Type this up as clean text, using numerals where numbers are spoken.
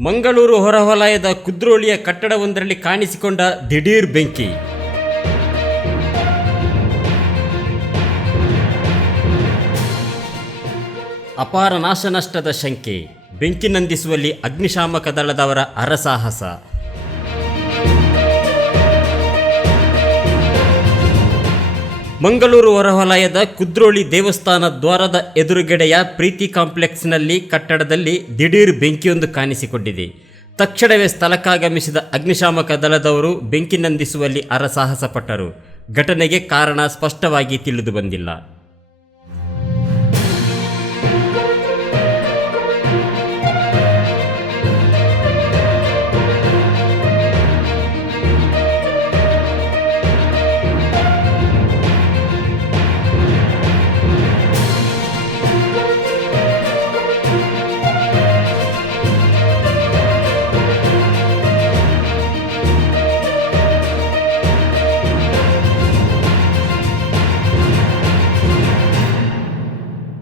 ಮಂಗಳೂರು ಹೊರವಲಯದ ಕುದ್ರೋಳಿಯ ಕಟ್ಟಡವೊಂದರಲ್ಲಿ ಕಾಣಿಸಿಕೊಂಡ ದಿಢೀರ್ ಬೆಂಕಿ. ಅಪಾರ ನಾಶನಷ್ಟದ ಶಂಕೆ. ಬೆಂಕಿ ನಂದಿಸುವಲ್ಲಿ ಅಗ್ನಿಶಾಮಕ ದಳದವರ ಹರಸಾಹಸ. ಮಂಗಳೂರು ಹೊರವಲಯದ ಕುದ್ರೋಳಿ ದೇವಸ್ಥಾನ ದ್ವಾರದ ಎದುರುಗಡೆಯ ಪ್ರೀತಿ ಕಾಂಪ್ಲೆಕ್ಸ್ನಲ್ಲಿ ಕಟ್ಟಡದಲ್ಲಿ ದಿಢೀರ್ ಬೆಂಕಿಯೊಂದು ಕಾಣಿಸಿಕೊಂಡಿದೆ. ತಕ್ಷಣವೇ ಸ್ಥಳಕ್ಕಾಗಮಿಸಿದ ಅಗ್ನಿಶಾಮಕ ದಳದವರು ಬೆಂಕಿ ನಂದಿಸುವಲ್ಲಿ ಹರಸಾಹಸ ಪಟ್ಟರು. ಘಟನೆಗೆ ಕಾರಣ ಸ್ಪಷ್ಟವಾಗಿ ತಿಳಿದು ಬಂದಿಲ್ಲ.